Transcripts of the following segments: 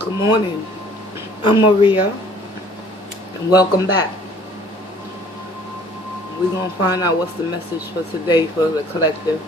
Good morning. I'm Maria, and welcome back. We're going to find out what's the message for today for the collective.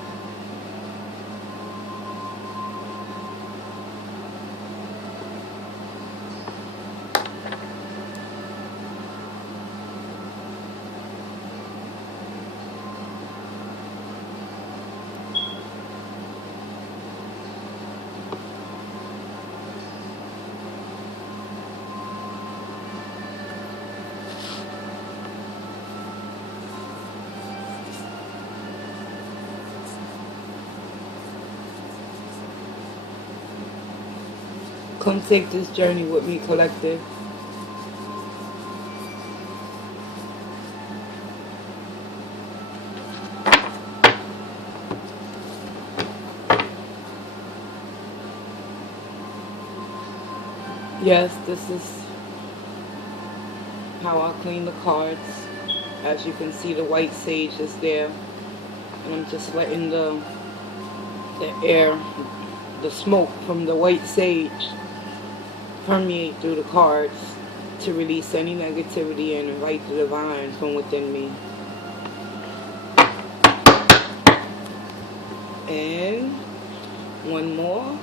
Come take this journey with me, collective. Yes, this is how I clean the cards. As you can see, the white sage is there. And I'm just letting the air, the smoke from the white sage permeate through the cards to release any negativity and invite the divine from within me. And one more.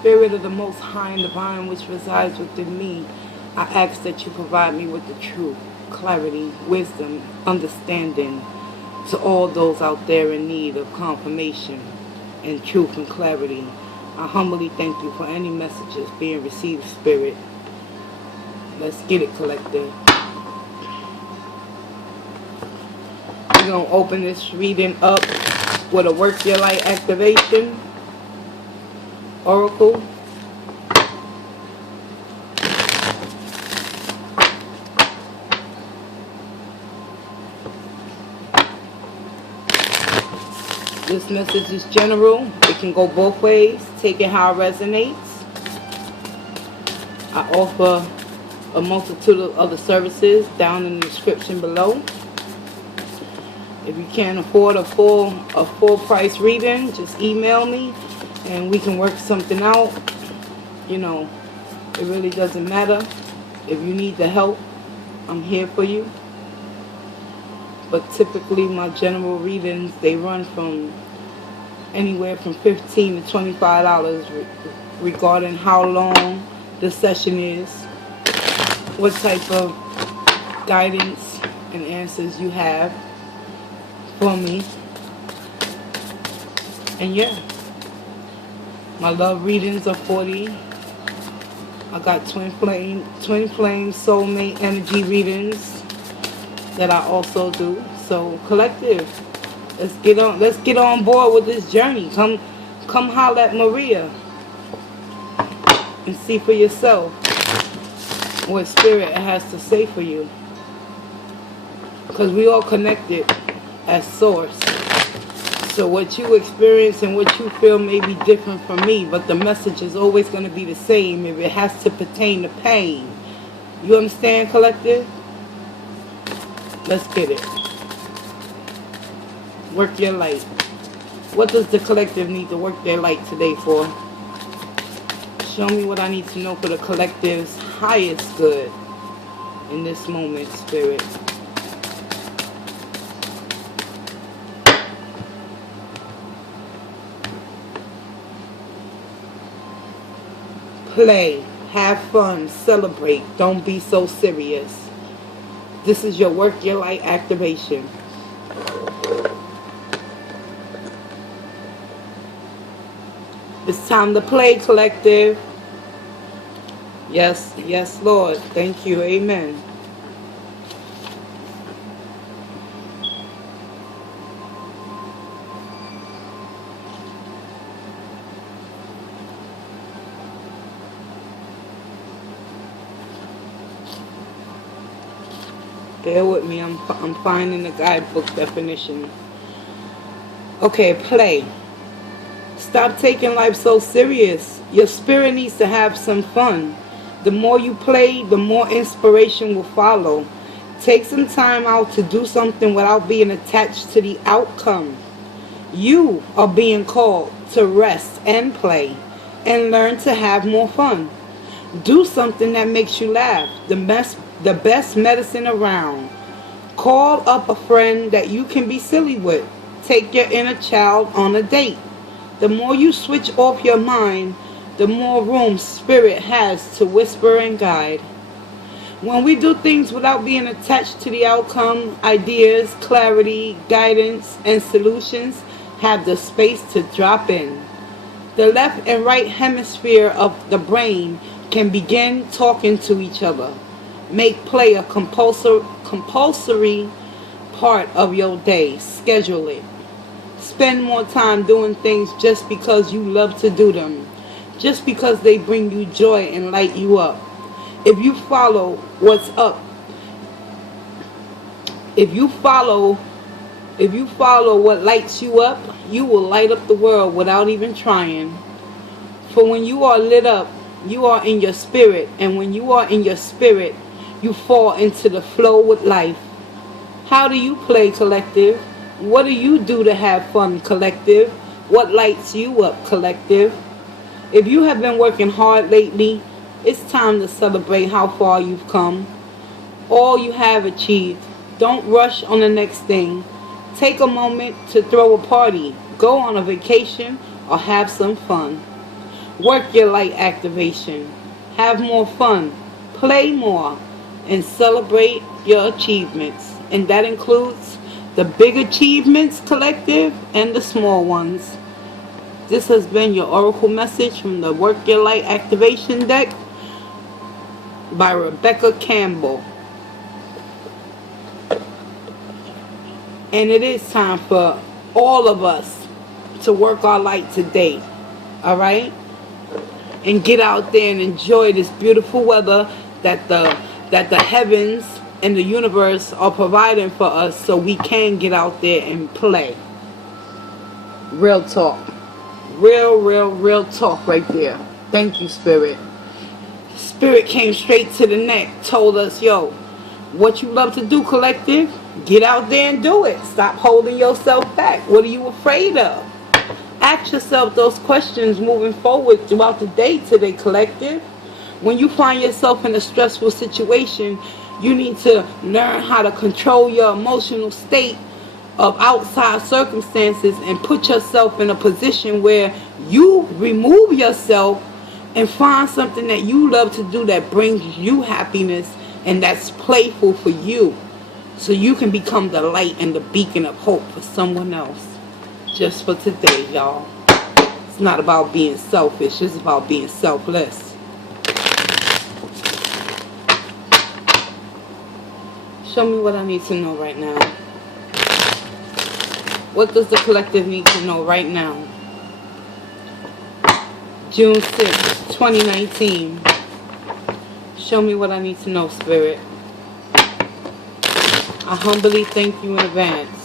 Spirit of the Most High and Divine which resides within me, I ask that you provide me with the truth, clarity, wisdom, understanding to all those out there in need of confirmation and truth and clarity. I humbly thank you for any messages being received, Spirit. Let's get it, collective. We're going to open this reading up with a Work Your Light activation. Oracle. This message is general. It can go both ways. Take it how it resonates. I offer a multitude of other services down in the description below. If you can't afford a full price reading, just email me and we can work something out. You know, it really doesn't matter. If you need the help, I'm here for you. But typically my general readings, they run from anywhere from $15 to $25 regarding how long the session is, what type of guidance and answers you have for me. And yeah, my love readings are 40. I got twin flame soulmate energy readings that I also do. So collective, let's get on board with this journey. Come holler at Maria and see for yourself what spirit has to say for you. Because we all connected as source. So what you experience and what you feel may be different from me, but the message is always going to be the same if it has to pertain to pain. You understand, collective? Let's get it. Work your light. What does the collective need to work their light today for? Show me what I need to know for the collective's highest good in this moment, Spirit. Play, have fun, celebrate, don't be so serious. This is your Work Your Light activation. It's time to play, collective. Yes, yes, Lord. Thank you. Amen. Bear with me, I'm finding the guidebook definition. Okay, play. Stop taking life so serious. Your spirit needs to have some fun. The more you play, the more inspiration will follow. Take some time out to do something without being attached to the outcome. You are being called to rest and play and learn to have more fun. Do something that makes you laugh. The best medicine around. Call up a friend that you can be silly with. Take your inner child on a date. The more you switch off your mind, the more room spirit has to whisper and guide. When we do things without being attached to the outcome, ideas, clarity, guidance, and solutions have the space to drop in. The left and right hemisphere of the brain can begin talking to each other. Make play a compulsory part of your day. Schedule it. Spend more time doing things just because you love to do them. Just because they bring you joy and light you up. If you follow what's up, if you follow what lights you up, you will light up the world without even trying. For when you are lit up, you are in your spirit, and when you are in your spirit, you fall into the flow with life. How do you play, collective? What do you do to have fun, collective? What lights you up, collective? If you have been working hard lately, it's time to celebrate how far you've come. All you have achieved. Don't rush on the next thing. Take a moment to throw a party, go on a vacation, or have some fun. Work your light activation. Have more fun. Play more. And celebrate your achievements. And that includes the big achievements, collective, and the small ones. This has been your oracle message from the Work Your Light Activation deck by Rebecca Campbell. And it is time for all of us to work our light today. Alright? And get out there and enjoy this beautiful weather that the heavens and the universe are providing for us, so we can get out there and play. Real talk. Real talk right there. Thank you, Spirit. Spirit came straight to the neck, told us, yo, what you love to do, collective, get out there and do it. Stop holding yourself back. What are you afraid of? Ask yourself those questions moving forward throughout the day today, collective. When you find yourself in a stressful situation, you need to learn how to control your emotional state of outside circumstances and put yourself in a position where you remove yourself and find something that you love to do that brings you happiness and that's playful for you, so you can become the light and the beacon of hope for someone else. Just for today, y'all. It's not about being selfish, it's about being selfless. Show me what I need to know right now. What does the collective need to know right now? June 6th, 2019. Show me what I need to know, Spirit. I humbly thank you in advance.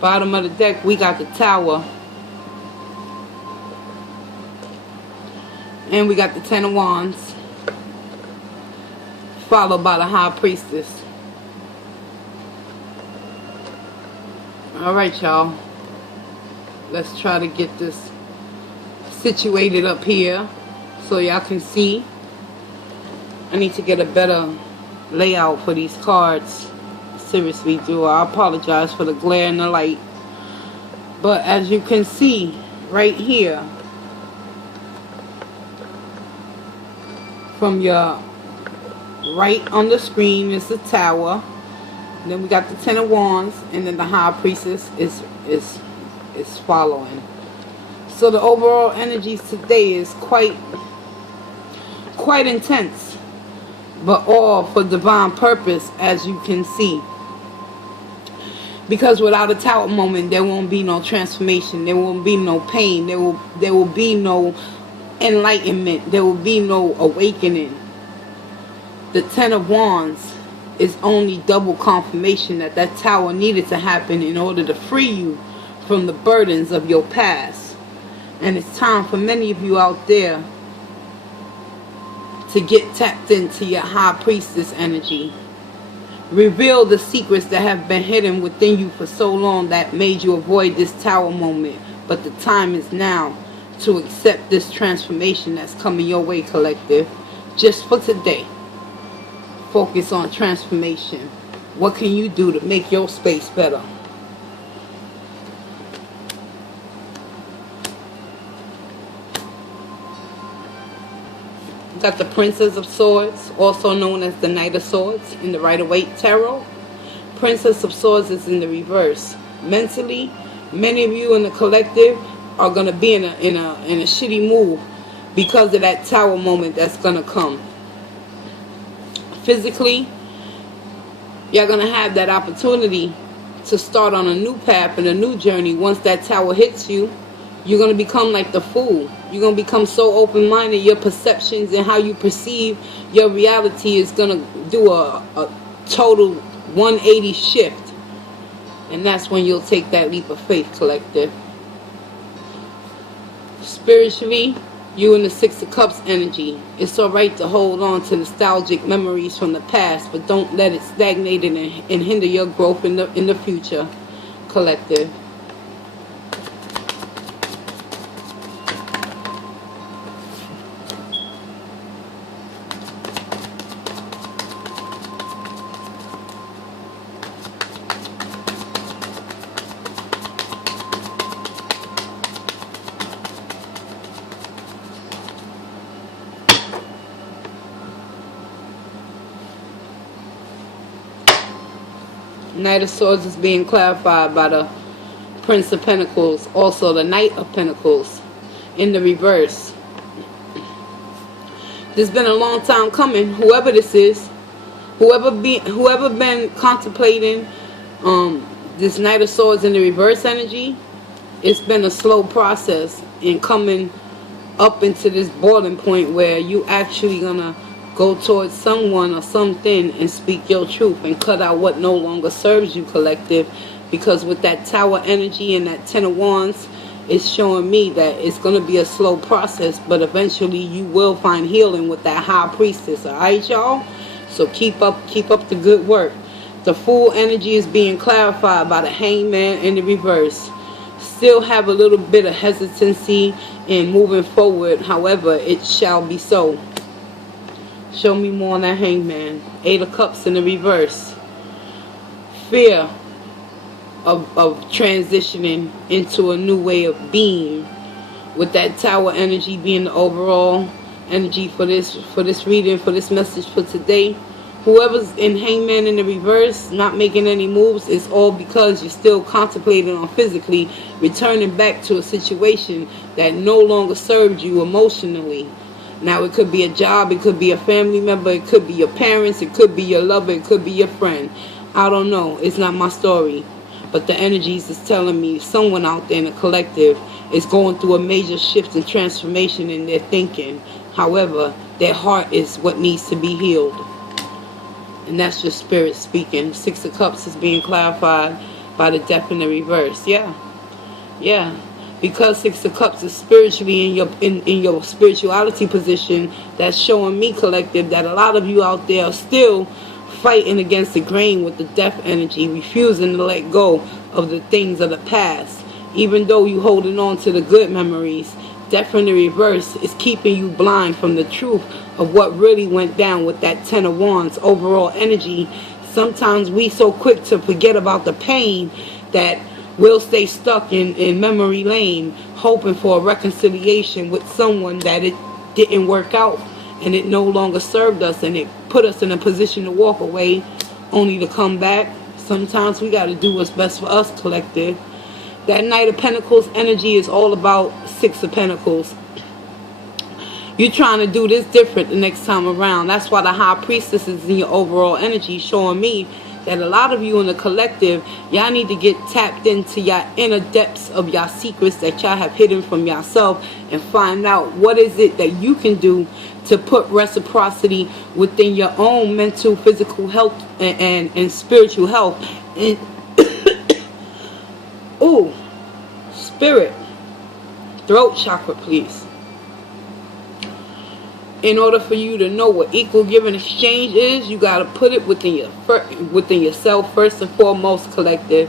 Bottom of the deck, we got the Tower. And we got the Ten of Wands. Followed by the High Priestess. Alright, y'all. Let's try to get this situated up here so y'all can see. I need to get a better layout for these cards. Seriously do. I apologize for the glare and the light, but as you can see right here, from your right on the screen is the Tower, then we got the Ten of Wands, and then the High Priestess is following. So the overall energies today is quite intense, but all for divine purpose, as you can see. Because without a tower moment, there won't be no transformation. There won't be no pain. There will be no enlightenment. There will be no awakening. The Ten of Wands is only double confirmation that that tower needed to happen in order to free you from the burdens of your past. And it's time for many of you out there to get tapped into your high priestess energy. Reveal the secrets that have been hidden within you for so long that made you avoid this tower moment. But the time is now to accept this transformation that's coming your way, collective. Just for today, focus on transformation. What can you do to make your space better? Got the Princess of Swords, also known as the Knight of Swords in the Rider-Waite Tarot. Princess of Swords is in the reverse. Mentally, many of you in the collective are going to be in a shitty mood because of that tower moment that's going to come. Physically, you're going to have that opportunity to start on a new path and a new journey. Once that tower hits you, you're going to become like the fool. You're going to become so open-minded. Your perceptions and how you perceive your reality is going to do a total 180 shift. And that's when you'll take that leap of faith, collective. Spiritually, you in the Six of Cups energy. It's alright to hold on to nostalgic memories from the past, but don't let it stagnate and hinder your growth in the future, collective. Knight of Swords is being clarified by the Prince of Pentacles, also the Knight of Pentacles in the reverse. This has been a long time coming. Whoever this is, whoever been contemplating this Knight of Swords in the reverse energy, it's been a slow process in coming up into this boiling point where you actually gonna go towards someone or something and speak your truth and cut out what no longer serves you, collective. Because with that tower energy and that Ten of Wands, it's showing me that it's going to be a slow process, but eventually you will find healing with that high priestess. Alright, y'all? So keep up the good work. The Fool energy is being clarified by the Hangman in the reverse. Still have a little bit of hesitancy in moving forward. However, it shall be so. Show me more on that Hangman. Eight of Cups in the reverse. Fear of transitioning into a new way of being. With that Tower energy being the overall energy for this reading, for this message for today. Whoever's in Hangman in the reverse, not making any moves, it's all because you're still contemplating on physically returning back to a situation that no longer served you emotionally. Now, it could be a job, it could be a family member, it could be your parents, it could be your lover, it could be your friend. I don't know. It's not my story. But the energies is telling me someone out there in the collective is going through a major shift and transformation in their thinking. However, their heart is what needs to be healed. And that's just spirit speaking. Six of Cups is being clarified by the Death in the reverse. Yeah. Because Six of Cups is spiritually in your spirituality position, that's showing me, collective, that a lot of you out there are still fighting against the grain with the Death energy, refusing to let go of the things of the past. Even though you holding on to the good memories, Death in the reverse is keeping you blind from the truth of what really went down with that Ten of Wands overall energy. Sometimes we so quick to forget about the pain that we'll stay stuck in memory lane, hoping for a reconciliation with someone that it didn't work out and it no longer served us, and it put us in a position to walk away only to come back. Sometimes we got to do what's best for us, collective. That Knight of Pentacles energy is all about Six of Pentacles. You're trying to do this different the next time around. That's why the High Priestess is in your overall energy, showing me that a lot of you in the collective, y'all need to get tapped into your inner depths of y'all secrets that y'all have hidden from yourself, and find out what is it that you can do to put reciprocity within your own mental, physical health, and spiritual health. And ooh, spirit, throat chakra, please. In order for you to know what equal give and exchange is, you got to put it within yourself first and foremost, collective.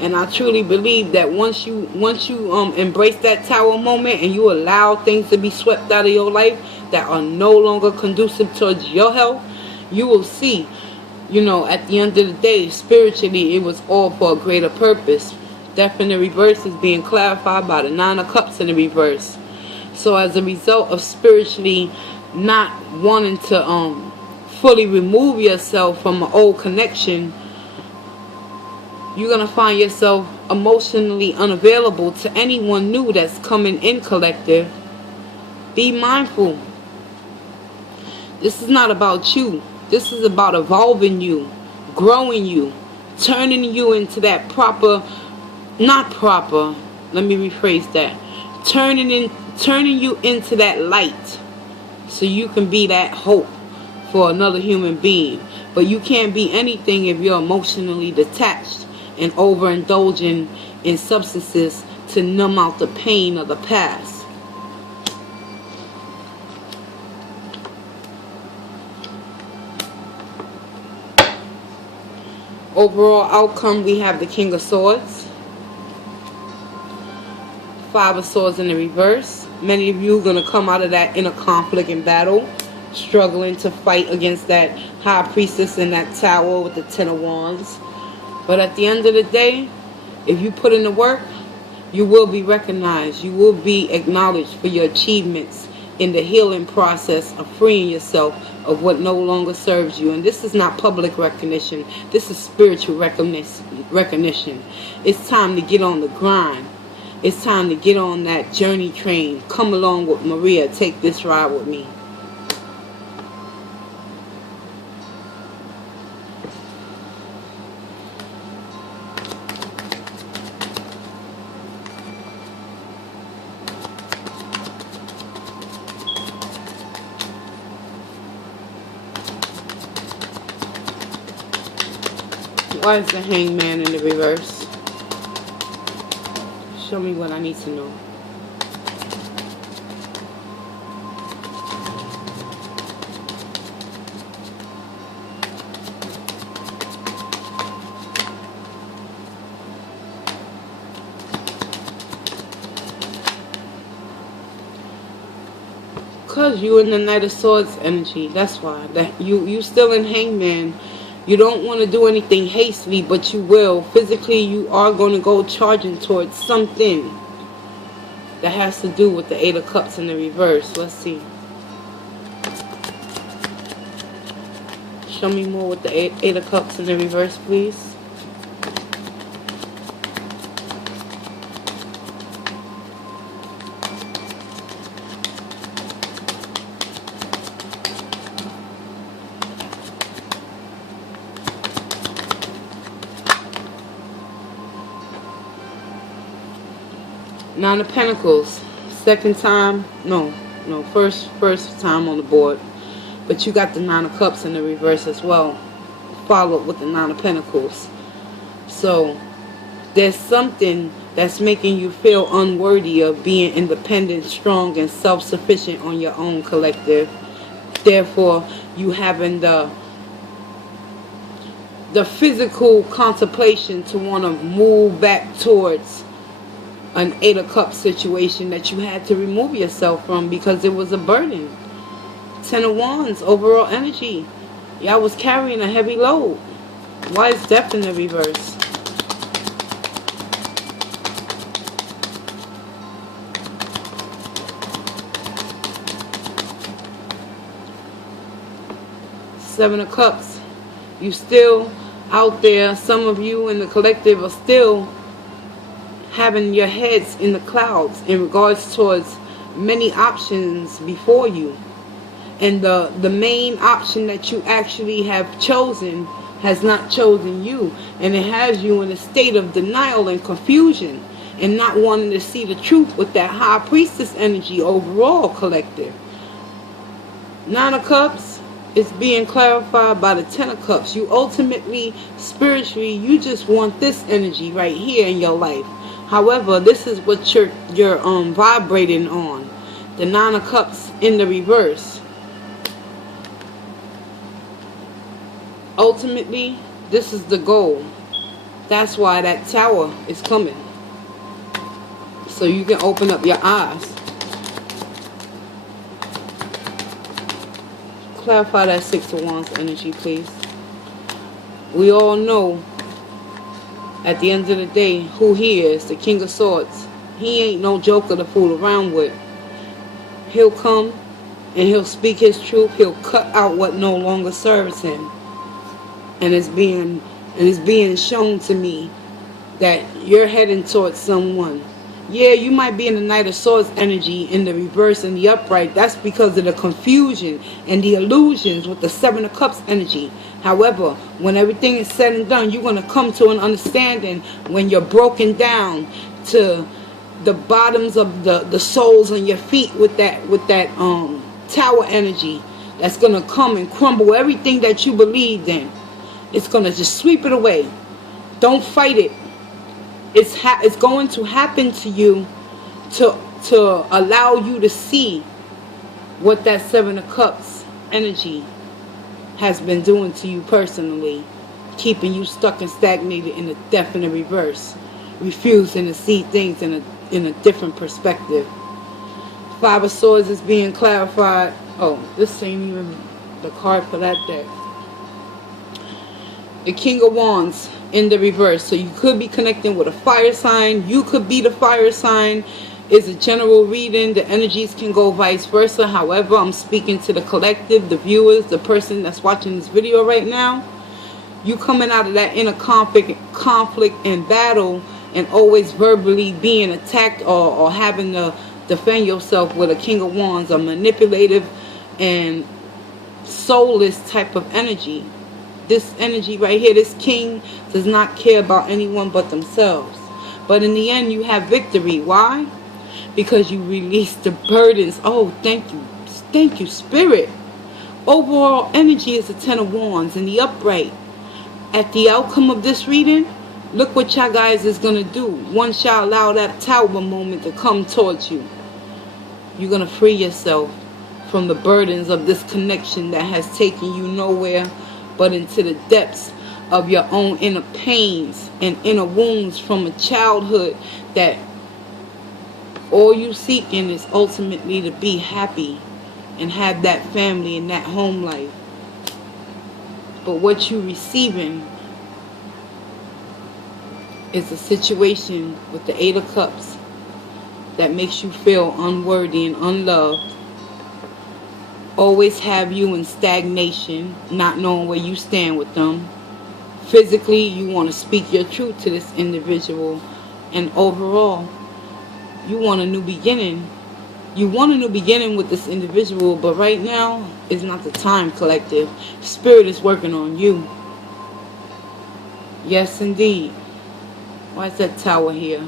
And I truly believe that once you embrace that tower moment and you allow things to be swept out of your life that are no longer conducive towards your health, you will see, at the end of the day, spiritually, it was all for a greater purpose. Death in the reverse is being clarified by the Nine of Cups in the reverse. So as a result of spiritually not wanting to fully remove yourself from an old connection, you're going to find yourself emotionally unavailable to anyone new that's coming in, collective. Be mindful. This is not about you. This is about evolving you, growing you, turning you into that let me rephrase that. Turning you into that light, so you can be that hope for another human being. But you can't be anything if you're emotionally detached and overindulging in substances to numb out the pain of the past. Overall outcome, we have the King of Swords, Five of Swords in the reverse. Many of you are going to come out of that inner conflict and battle, struggling to fight against that High Priestess in that tower with the Ten of Wands. But at the end of the day, if you put in the work, you will be recognized. You will be acknowledged for your achievements in the healing process of freeing yourself of what no longer serves you. And this is not public recognition. This is spiritual recognition. It's time to get on the grind. It's time to get on that journey train. Come along with Maria. Take this ride with me. Why is the Hangman in the reverse? Show me what I need to know. Because you in the Knight of Swords energy. That's why. That you still in Hangman. You don't want to do anything hastily, but you will. Physically, you are going to go charging towards something that has to do with the Eight of Cups in the reverse. Let's see. Show me more with the Eight of Cups in the reverse, please. Nine of Pentacles. Second time. No, first time on the board. But you got the Nine of Cups in the reverse as well, followed with the Nine of Pentacles. So there's something that's making you feel unworthy of being independent, strong, and self-sufficient on your own, collective. Therefore, you having the physical contemplation to want to move back towards an Eight of Cups situation that you had to remove yourself from because it was a burden. Ten of Wands, overall energy. Y'all was carrying a heavy load. Why is Death in the reverse? Seven of Cups. You still out there. Some of you in the collective are still having your heads in the clouds in regards towards many options before you. And the main option that you actually have chosen has not chosen you, and it has you in a state of denial and confusion and not wanting to see the truth with that high priestess energy overall, collective. Nine of Cups is being clarified by the Ten of Cups. You ultimately, spiritually, you just want this energy right here in your life. However, this is what you're vibrating on. The Nine of Cups in the reverse. Ultimately, this is the goal. That's why that Tower is coming. So you can open up your eyes. Clarify that Six of Wands energy, please. We all know, at the end of the day, who he is, the King of Swords. He ain't no joker to fool around with. He'll come and he'll speak his truth. He'll cut out what no longer serves him. And it's being shown to me that you're heading towards someone. Yeah, you might be in the Knight of Swords energy in the reverse and the upright. That's because of the confusion and the illusions with the Seven of Cups energy. However, when everything is said and done, you're going to come to an understanding when you're broken down to the bottoms of the soles on your feet with that Tower energy that's going to come and crumble everything that you believed in. It's going to just sweep it away. Don't fight it. It's going to happen to you to allow you to see what that Seven of Cups energy has been doing to you personally, keeping you stuck and stagnated in a definite reverse, refusing to see things in a different perspective. Five of Swords is being clarified. Oh, this ain't even the card for that deck. The King of Wands in the reverse. So you could be connecting with a fire sign. You could be the fire sign. It's a general reading. The energies can go vice versa. However, I'm speaking to the collective, the viewers, the person that's watching this video right now. You coming out of that inner conflict and battle and always verbally being attacked or having to defend yourself with a King of Wands, a manipulative and soulless type of energy. This energy right here, this king does not care about anyone but themselves. But in the end, you have victory. Why? Because you release the burdens. Oh, thank you. Thank you, Spirit. Overall energy is the Ten of Wands in the upright. At the outcome of this reading, look what y'all guys is going to do. Once y'all allow that Tower moment to come towards you, you're going to free yourself from the burdens of this connection that has taken you nowhere but into the depths of your own inner pains and inner wounds from a childhood, that all you seeking is ultimately to be happy and have that family and that home life. But what you're receiving is a situation with the Eight of Cups that makes you feel unworthy and unloved. Always have you in stagnation, not knowing where you stand with them. Physically, you want to speak your truth to this individual. And overall, you want a new beginning. You want a new beginning with this individual, but right now is not the time, collective. Spirit is working on you. Yes, indeed. Why is that Tower here?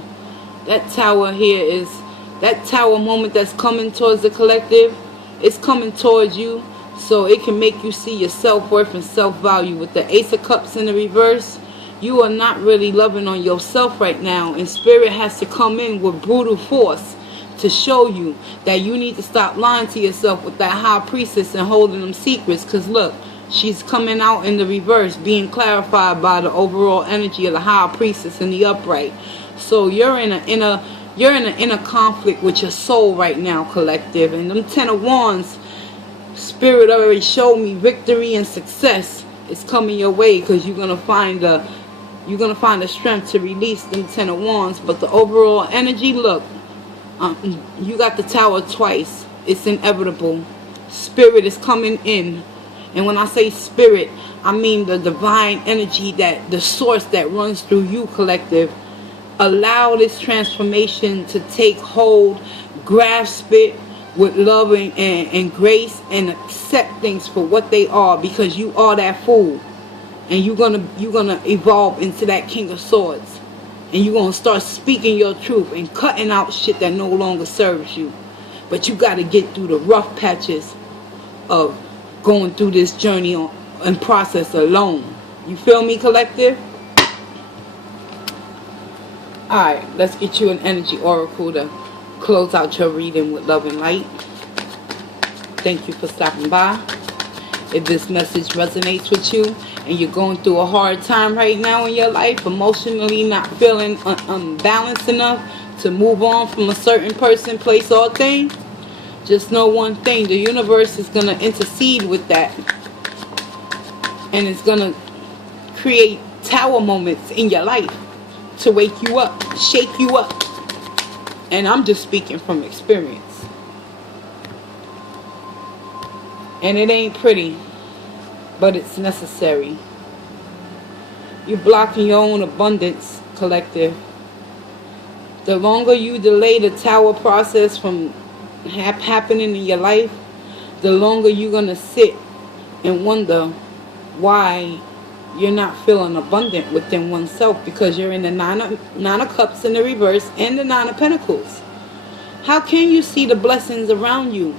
That Tower here is that Tower moment that's coming towards the collective. It's coming towards you so it can make you see your self-worth and self-value. With the Ace of Cups in the reverse, you are not really loving on yourself right now. And Spirit has to come in with brutal force to show you that you need to stop lying to yourself with that High Priestess and holding them secrets. Because look, she's coming out in the reverse, being clarified by the overall energy of the High Priestess in the upright. So you're in an inner conflict with your soul right now, collective. And them Ten of Wands, Spirit already showed me victory and success is coming your way, because you're gonna find the strength to release them Ten of Wands. But the overall energy, look, you got the Tower twice. It's inevitable. Spirit is coming in. And when I say spirit, I mean the divine energy, that the source that runs through you, collective. Allow this transformation to take hold. Grasp it with love and grace, and accept things for what they are, because you are that fool. And you're gonna evolve into that King of Swords. And you're gonna start speaking your truth and cutting out shit that no longer serves you. But you gotta get through the rough patches of going through this journey and process alone. You feel me, collective? Alright, let's get you an energy oracle to close out your reading with love and light. Thank you for stopping by. If this message resonates with you and you're going through a hard time right now in your life, emotionally not feeling unbalanced enough to move on from a certain person, place, or thing, just know one thing: the universe is going to intercede with that, and it's going to create tower moments in your life to wake you up, shake you up. And I'm just speaking from experience. And it ain't pretty, but it's necessary. You're blocking your own abundance, collective. The longer you delay the tower process from happening in your life, the longer you're going to sit and wonder why you're not feeling abundant within oneself, because you're in the nine of cups in the reverse and the 9 of pentacles. How can you see the blessings around you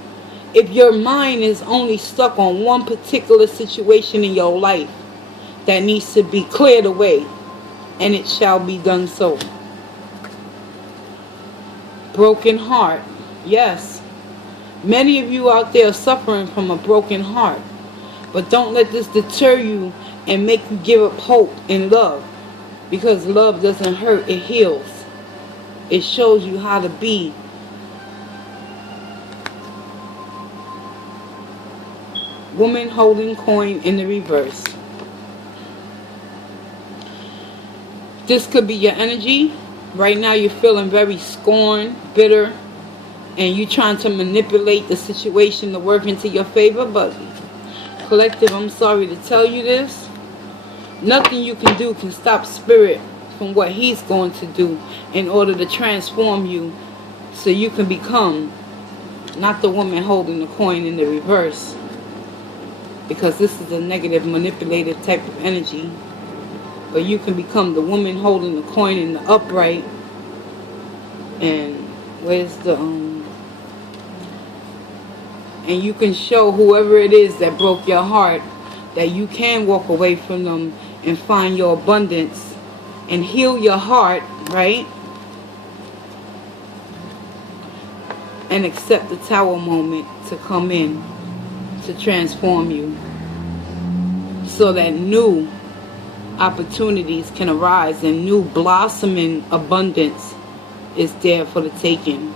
if your mind is only stuck on one particular situation in your life that needs to be cleared away? And it shall be done so. Broken heart. Yes, many of you out there are suffering from a broken heart. But don't let this deter you and make you give up hope in love. Because love doesn't hurt, it heals. It shows you how to be. Woman holding coin in the reverse. This could be your energy. Right now you're feeling very scorned, bitter, and you're trying to manipulate the situation to work into your favor. But collective, I'm sorry to tell you this. Nothing you can do can stop spirit from what he's going to do in order to transform you so you can become not the woman holding the coin in the reverse. Because this is a negative, manipulative type of energy. But you can become the woman holding the coin in the upright. And where's the and you can show whoever it is that broke your heart that you can walk away from them and find your abundance and heal your heart, right? And accept the tower moment to come in to transform you so that new opportunities can arise and new blossoming abundance is there for the taking.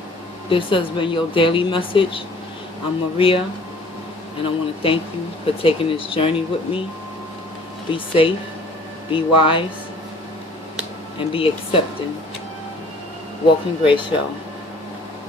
This has been your daily message. I'm Maria, and I want to thank you for taking this journey with me. Be safe, be wise, and be accepting. Walk in grace, y'all.